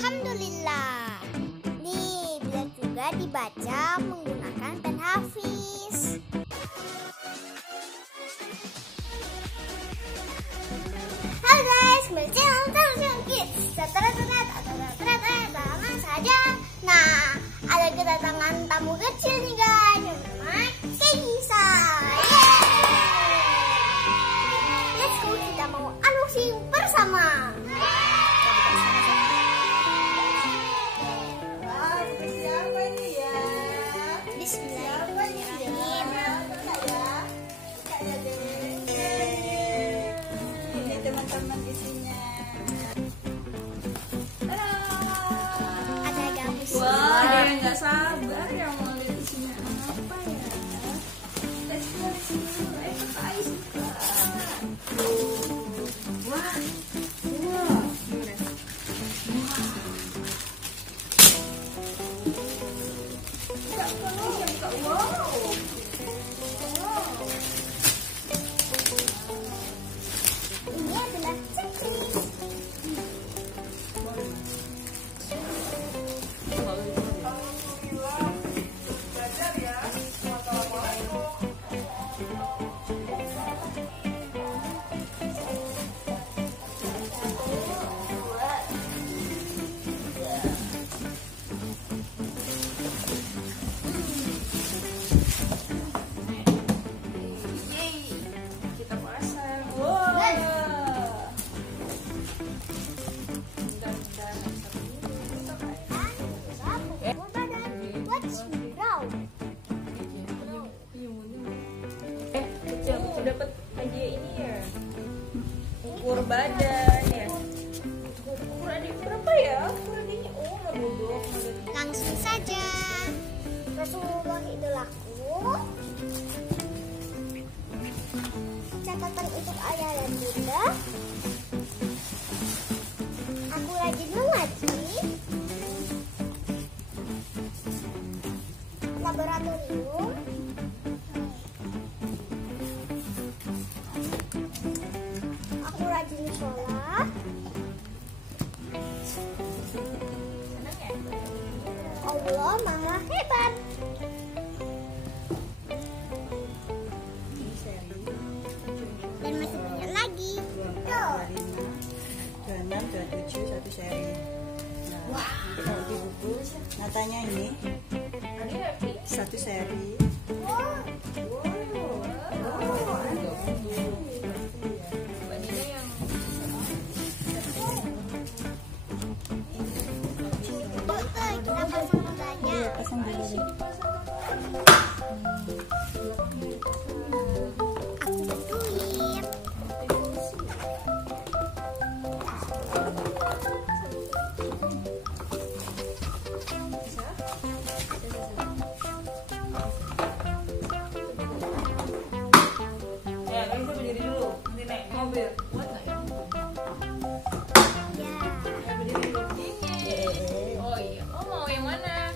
Alhamdulillah. Nih, bisa juga dibaca menggunakan pen hafiz. Halo guys, kembali channel Terdiri. Sama saja. Nah, ada kedatangan tamu kecil nih guys, namanya Kayyisha. Let's go, kita mau unboxing bersama. Teman-teman isinya. Ada gabus. Wah, ada yang nggak sabar yang mau lihat isinya apa ya. Let's go di sini dulu. Ke Kayyisha. Wah, wah, Ini adalah checklist. kita pasang. Wow. What's brown? Kecil dapat hadiah ini ya. Ukur badan ya. Ukur adik berapa ya? Ukur adiknya. Oh, nggak bodoh. Langsung saja. Rasulullah idolaku. Catatan untuk ayah dan bunda. Aku rajin mengaji. Laboratorium. Aku rajin sholat. Allah maha hebat. Dan masih banyak lagi. Tuh. 26, 27 satu seri. Nah, kalau di buku natanya ini satu seri. Kita pasang bundanya. Pasang dulu. Aku bantuin. Ya, kan kita berdiri dulu. Nanti naik mobil. Buat nggak ya? Ya. Ya, berdiri dulu. Oh iya. Oh, mau yang mana?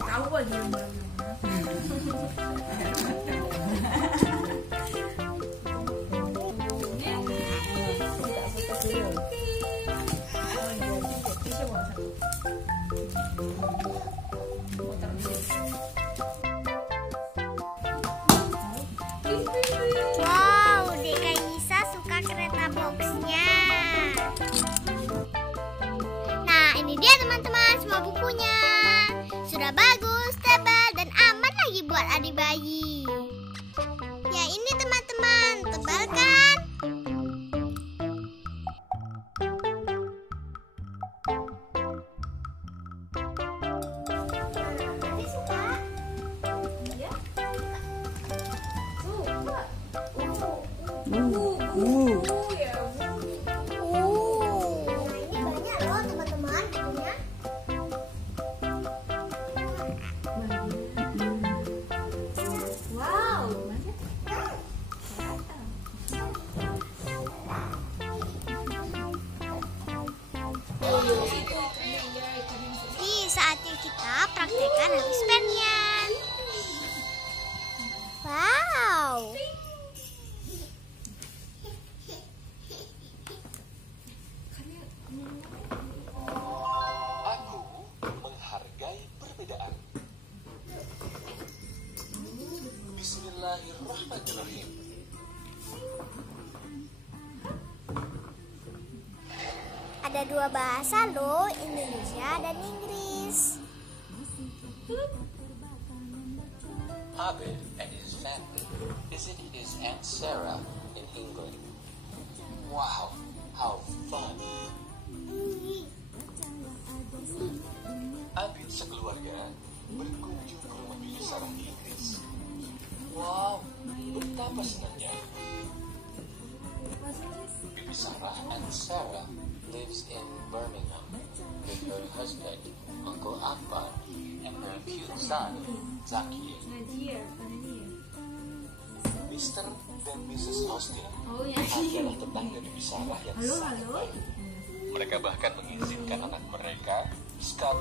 Tahu aja yang mana. Wow, Dek Kayyisha suka kereta boxnya. Nah, ini dia teman-teman semua bukunya. Sudah bagus, tebal, dan aman lagi buat adik bayi. Ya ini teman-teman, tebal kan? Adik suka? Ya? Ya. Nah ini banyak loh teman-teman bukunya. Wow. Saatnya kita Bismillahirrahmanirrahim. Ada dua bahasa loh, Indonesia dan Inggris. Abid and his family visit his Aunt Sarah in England. Wow, how fun! Abid sekeluarga berkunjung ke rumah Bibi Sarah di Inggris. Wow, betapa senangnya! Bibi Sarah and Sarah lives in Birmingham with her husband, Uncle Akbar, and her cute son, Zaki. Mr. dan Mrs. Austin adalah tetangga Bibi Sarah yang sangat baik. Mereka bahkan mengizinkan anak mereka, Scott,